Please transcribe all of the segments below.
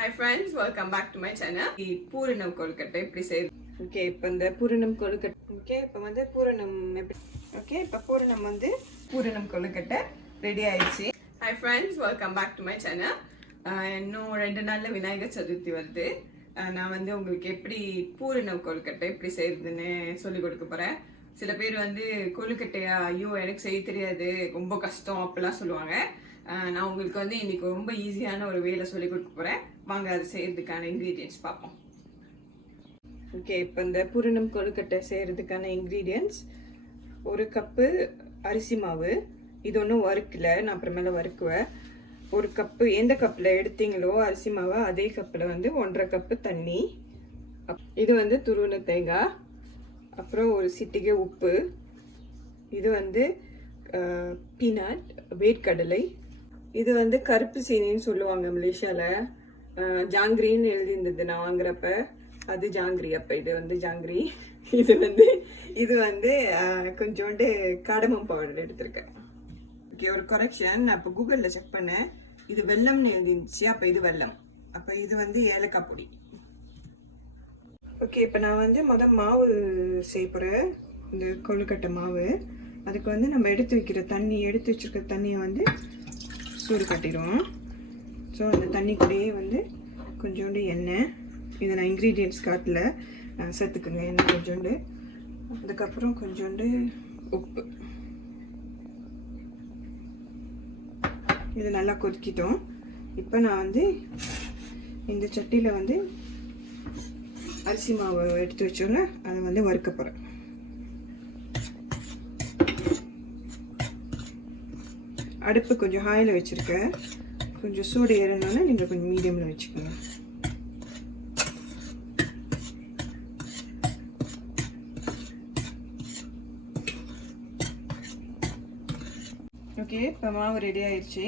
Hi friends, welcome back to my channel. Pooranam kolukattai எப்படி செய்யறது? Okay, இப்போ இந்த பூரணம் கொழுக்கட்டை. Okay, இப்போ வந்து பூரணம் எப்படி? Okay, இப்போ பூரணம் வந்து பூரணம் கொழுக்கட்டை ரெடி ஆயிடுச்சு. Hi friends, welcome back to my channel. இன்னும் 2 நாள்ல விநாயகர் சதுர்த்தி வருது. நான் வந்து உங்களுக்கு எப்படி பூரணம் கொழுக்கட்டை எப்படி செய்யறதுன்னு சொல்லி கொடுக்க போறேன். சில பேர் வந்து கொழுக்கட்டையா ஐயோ எனக்கு செய்ய தெரியாது ரொம்ப கஷ்டம் அப்படிலாம் சொல்லுவாங்க. நான் உங்களுக்கு வந்து இன்னைக்கு ரொம்ப ஈஸியான ஒரு வேலை சொல்லி கொடுக்க போறேன். வாங்க அது செய்யறதுக்கான இன்கிரீடியன்ட்ஸ் பார்ப்போம். ஓகே, இப்போ இந்த பூரணம் கொழுக்கட்டை செய்யறதுக்கான இன்கிரீடியன்ட்ஸ் 1 கப்பு அரிசி மாவு. இது ஒன்றும் வறுக்கல, நான் அப்புறமேல வறுக்குவேன். 1 கப்பு எந்த கப்பில் எடுத்தீங்களோ அரிசி மாவை அதே கப்பில் வந்து 1.5 கப்பு தண்ணி. இது வந்து துருவன தேங்காய், அப்புறம் ஒரு சிட்டிகை உப்பு. இது வந்து பீனட் வேர்க்கடலை. இது வந்து கருப்பு சீனின்னு சொல்லுவாங்க மலேசியாவில். ஜாங்கிரின்னு எழுதியிருந்தது நான் வாங்குறப்ப, அது ஜாங்கிரி. அப்போ இது வந்து ஜாங்கிரி. இது வந்து கொஞ்சோண்டு cardamom பவுடர் எடுத்திருக்கேன். ஓகே, ஒரு கரெக்ஷன், நான் இப்போ கூகுளில் செக் பண்ணேன், இது வெல்லம்னு எழுதிருந்துச்சு. அப்போ இது வெல்லம், அப்போ இது வந்து ஏலக்காய் பொடி. ஓகே, இப்போ நான் வந்து மாவு செய்ய போகிறேன், இந்த கொழுக்கட்டை மாவு. அதுக்கு வந்து நம்ம எடுத்து வச்சிருக்கிற தண்ணியை வந்து சூடு கட்டிடுவோம். ஸோ அந்த தண்ணி கூடயே வந்து கொஞ்சோண்டு எண்ணெய், இதை நான் இன்க்ரீடியன்ட்ஸ் காட்டல, சேர்த்துக்குங்க எண்ணெய் கொஞ்சோண்டு. அதுக்கப்புறம் கொஞ்சோண்டு உப்பு. இது நல்லா கொதிக்கிட்டோம். இப்போ நான் வந்து இந்த சட்டியில் வந்து அரிசி மாவு எடுத்து வச்சோன்னா அதை வந்து வறுக்க போகிறேன். அடுப்பு கொஞ்சம் ஹையில் வச்சுருக்கேன், கொஞ்சம் சூடு ஏறணுன்னா நீங்கள் கொஞ்சம் மீடியமில் வச்சுக்கோங்க. ஓகே, இப்போ மாவு ரெடி ஆயிடுச்சு.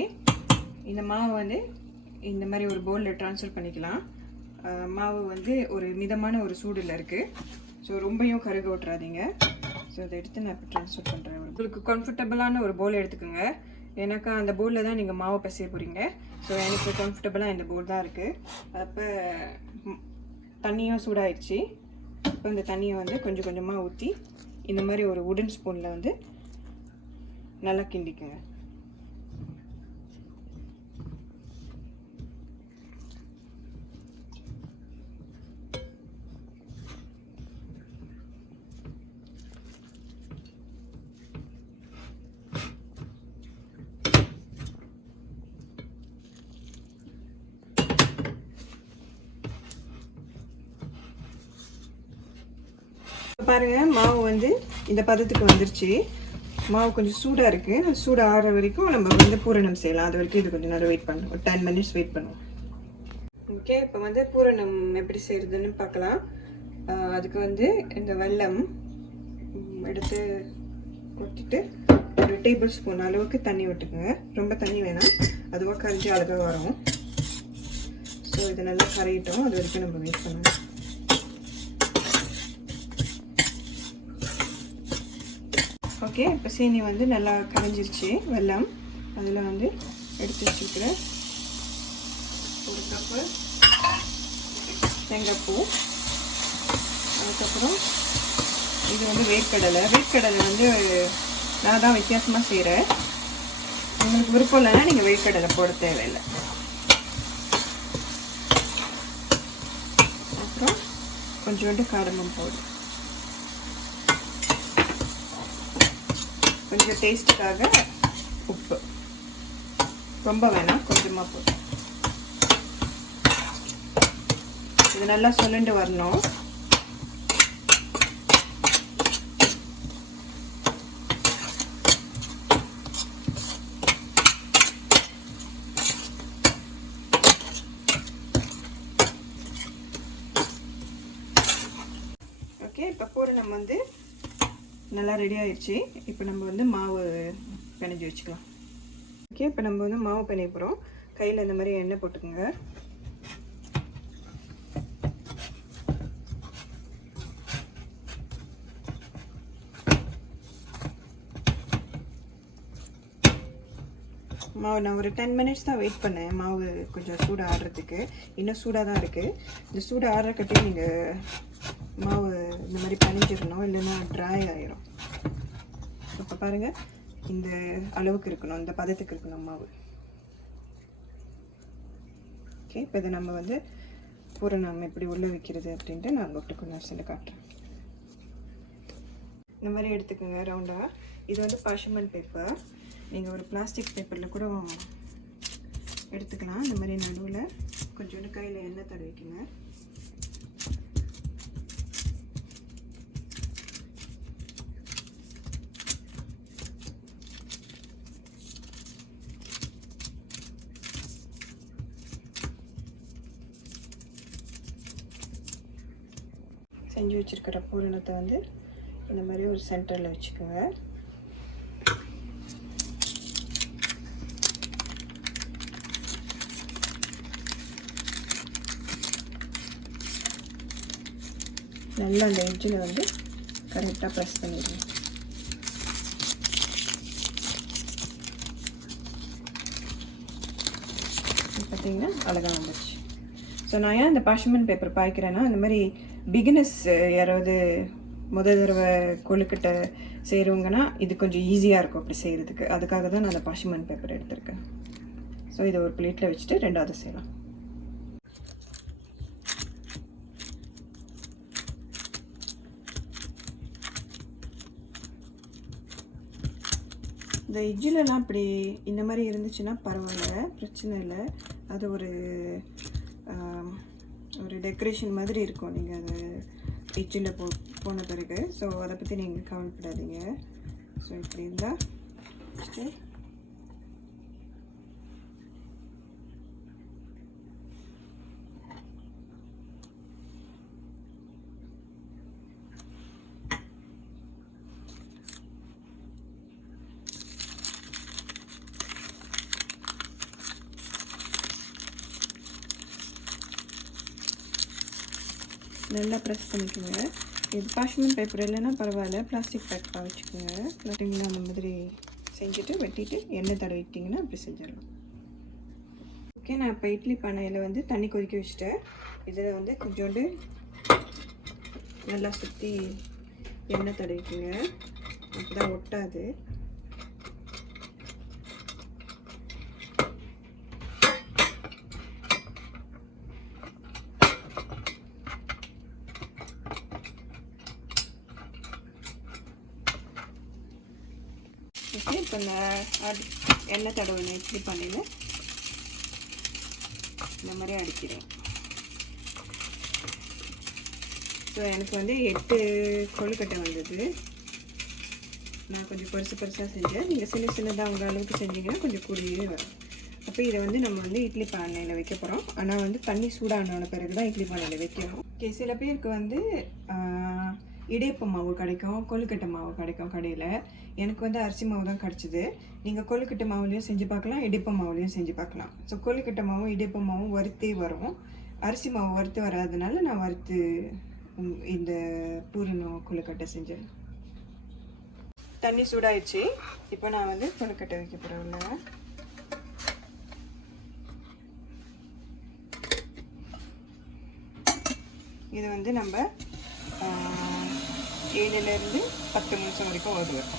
இந்த மாவு வந்து இந்த மாதிரி ஒரு பவுலில் ட்ரான்ஸ்ஃபர் பண்ணிக்கலாம். மாவு வந்து ஒரு மிதமான ஒரு சூடில் இருக்குது, ஸோ ரொம்பவும் கருக விட்டுறாதீங்க. ஸோ அதை எடுத்து நான் இப்போ ட்ரான்ஸ்ஃபர் பண்ணுறேன். உங்களுக்கு கம்ஃபர்டபுளான ஒரு பவுல் எடுத்துக்கோங்க. எனக்கு அந்த பவுலில் தான் நீங்கள் மாவு பசைய போகிறீங்க. ஸோ எனக்கு கம்ஃபர்டபுளாக இந்த பவுல் தான் இருக்குது. அப்போ தண்ணியும் சூடாயிடுச்சு. இப்போ இந்த தண்ணியை வந்து கொஞ்சம் கொஞ்சமாக ஊற்றி இந்த மாதிரி ஒரு உடன் ஸ்பூனில் வந்து நல்லா கிண்டிக்குங்க. பாருங்க, மாவு வந்து இந்த பதத்துக்கு வந்துருச்சு. மாவு கொஞ்சம் சூடாக இருக்குது, சூடாக ஆறுற வரைக்கும் நம்ம வந்து பூரணம் செய்யலாம். அது வரைக்கும் இது கொஞ்சம் நேரம் வெயிட் பண்ணுவோம், ஒரு 10 minutes வெயிட் பண்ணுவோம். ஓகே, இப்போ வந்து பூரணம் எப்படி செய்கிறதுன்னு பார்க்கலாம். அதுக்கு வந்து இந்த வெல்லம் எடுத்து கொட்டிட்டு 1 டேபிள் ஸ்பூன் அளவுக்கு தண்ணி விட்டுக்குங்க. ரொம்ப தண்ணி வேணாம், அதுவாக கரைஞ்சி அழகாக வரும். ஸோ இது நல்லா கரையிட்டோம், அது வரைக்கும் நம்ம வெயிட் பண்ணணும். ஓகே, இப்போ சீனி வந்து நல்லா கரைஞ்சிருச்சு வெல்லம். அதில் வந்து எடுத்து வச்சுருக்கிற 1 கப்பு தேங்காய்ப்பூ. அதுக்கப்புறம் இது வந்து வேர்க்கடலை வந்து நான் தான் வித்தியாசமாக செய்கிறேன். உங்களுக்கு விருப்பம் இல்லைன்னா நீங்கள் வேர்க்கடலை போட தேவையில்லை. அப்புறம் கொஞ்சோண்டு cardamom பவுடர், கொஞ்சம் டேஸ்ட்டுக்காக உப்பு, ரொம்ப வேணாம், கொஞ்சமாக போதும். இது நல்லா சுருண்டு வரணும். ஓகே, இப்போ பூரணம் வந்து நல்லா ரெடி ஆயிடுச்சு. இப்போ நம்ம வந்து மாவு பிணைஞ்சி வச்சுக்கலாம். ஓகே, இப்போ நம்ம வந்து மாவு பிணைய போகிறோம். கையில் இந்த மாதிரி எண்ணெய் போட்டுக்கோங்க. மாவு நான் ஒரு 10 மினிட்ஸ் தான் வெயிட் பண்ணேன் மாவு கொஞ்சம் சூடாக ஆடுறதுக்கு. இன்னும் சூடாக தான் இருக்குது. இந்த சூடாக ஆடுறக்கட்டையும் நீங்கள் மாவு இந்த மாதிரி பனிஞ்சிடணும், இல்லைன்னா ட்ரை ஆயிரும். இப்போ பாருங்கள், இந்த அளவுக்கு இருக்கணும், இந்த பதத்துக்கு இருக்கணும் மாவு. ஓகே, இப்போ இதை நம்ம வந்து பூரணம் எப்படி உள்ளே வைக்கிறது அப்படின்ட்டு நான் உங்கள்கிட்ட கொஞ்சம் நேரத்தில் காட்டுறேன். இந்த மாதிரி எடுத்துக்கோங்க ரவுண்டாக. இது வந்து பார்ச்மெண்ட் பேப்பர். நீங்கள் ஒரு பிளாஸ்டிக் பேப்பரில் கூட எடுத்துக்கலாம். இந்த மாதிரி நடுவில் கொஞ்சோண்டு கையில் எண்ணெய் தடவிக்குங்க. செஞ்சு வச்சுருக்கிற பூரணத்தை வந்து இந்த மாதிரி ஒரு சென்டரில் வச்சுக்கோங்க. நல்லா அந்த எட்ஜில் வந்து கரெக்டாக ப்ரெஸ் பண்ணிடுங்க. பார்த்தீங்கன்னா அழகாக வந்துடுச்சு. ஸோ நான் ஏன் இந்த பார்ச்மெண்ட் பேப்பர் பாய்க்கிறேன்னா, இந்த மாதிரி பிகினர்ஸ் யாராவது முதல் தடவை கொழுக்கட்டை செய்கிறவங்கன்னா இது கொஞ்சம் ஈஸியாக இருக்கும் அப்படி செய்கிறதுக்கு. அதுக்காக தான் நான் அந்த பார்ச்மெண்ட் பேப்பர் எடுத்திருக்கேன். ஸோ இதை ஒரு பிளேட்டில் வச்சுட்டு ரெண்டாவது செய்யலாம். இந்த எட்ஜிலலாம் அப்படி இந்த மாதிரி இருந்துச்சுன்னா பரவாயில்ல, பிரச்சனை இல்லை. அது ஒரு டெக்கரேஷன் மாதிரி இருக்கும் நீங்கள் அது எட்ஜில் போன பிறகு. ஸோ அதை பற்றி நீங்கள் கவலைப்படாதீங்க. ஸோ இப்படி இருந்தால் நல்லா ப்ரெஸ் பண்ணிக்கோங்க. இது பார்ச்மெண்ட் பேப்பர் இல்லைன்னா பரவாயில்ல, பிளாஸ்டிக் பேப்பராக வச்சுக்கோங்க. பார்த்தீங்கன்னா அந்த மாதிரி செஞ்சுட்டு வெட்டிட்டு எண்ணெய் தடவிட்டிங்கன்னா அப்படி செஞ்சிடலாம். ஓகே, நான் இப்போ இட்லி பானையில் வந்து தண்ணி கொதிக்க வச்சுட்டேன். இதில் வந்து கொஞ்சோண்டு நல்லா சுற்றி எண்ணெய் தடவிக்குங்க, அப்போ தான் ஒட்டாது. ஓகே, இப்போ இந்த எண்ணெய் தடவை இட்லி பானையில் இந்த மாதிரி அடிக்கிறேன். ஸோ எனக்கு வந்து 8 கொழுக்கட்டை வந்தது. நான் கொஞ்சம் பெருசாக செஞ்சேன். நீங்கள் சின்னதாக உங்கள் அளவுக்கு செஞ்சீங்கன்னா கொஞ்சம் கூடியே வரும். அப்போ இதை வந்து நம்ம வந்து இட்லி பானையில் வைக்க போகிறோம். ஆனால் வந்து தண்ணி சூடான பிறகு தான் இட்லி பானையில் வைக்கணும். ஓகே, சில பேருக்கு வந்து இடியப்ப மாவு கிடைக்கும், கொழுக்கட்டை மாவு கிடைக்கும் கடையில். எனக்கு வந்து அரிசி மாவு தான் கிடச்சிது. நீங்கள் கொழுக்கட்டை மாவுலேயும் செஞ்சு பார்க்கலாம், இடியப்ப மாவுலேயும் செஞ்சு பார்க்கலாம். ஸோ கொழுக்கட்டை மாவும் இடியப்ப மாவும் வறுத்தே வரும். அரிசி மாவு வறுத்து வராதனால நான் வறுத்து இந்த பூரணம் கொழுக்கட்டை செஞ்சேன். தண்ணி சூடாயிடுச்சு. இப்போ நான் வந்து கொழுக்கட்டை வைக்க போகிறேன். இது வந்து நம்ம 7லேருந்து 10 நிமிஷம் வரைக்கும் வருவோம்.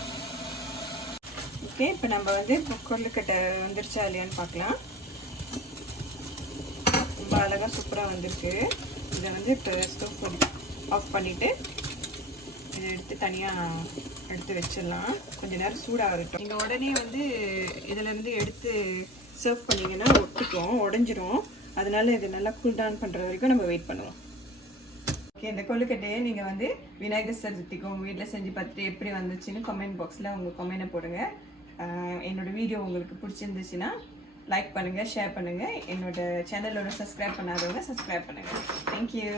ஓகே, இப்போ நம்ம வந்து கொழுக்கட்டை வந்துருச்சா இல்லையான்னு பார்க்கலாம். ரொம்ப அழகாக சூப்பராக வந்திருக்கு. இதை வந்து இப்போ ஸ்டவ் ஆஃப் பண்ணிவிட்டு இதை எடுத்து தனியாக எடுத்து வச்சிடலாம். கொஞ்சம் நேரம் சூடாக இருக்கட்டும். நீங்கள் உடனே வந்து இதிலேருந்து எடுத்து சர்வ் பண்ணிங்கன்னா ஒட்டிக்கும், உடஞ்சிரும். அதனால இது நல்லா கூல் டவுன் பண்ணுற வரைக்கும் நம்ம வெயிட் பண்ணுவோம். ஓகே, இந்த கொழுக்கட்டையை நீங்கள் வந்து விநாயகர் சதுர்த்திக்கு உங்கள் வீட்டில் செஞ்சு பார்த்துட்டு எப்படி வந்துச்சுன்னு கமெண்ட் பாக்ஸில் உங்கள் கமெண்ட்டை போடுங்க. என்னோடய வீடியோ உங்களுக்கு பிடிச்சிருந்துச்சுன்னா லைக் பண்ணுங்கள், ஷேர் பண்ணுங்கள். என்னோடய சேனலோட சப்ஸ்கிரைப் பண்ணாதவங்க சப்ஸ்கிரைப் பண்ணுங்கள். தேங்க்யூ.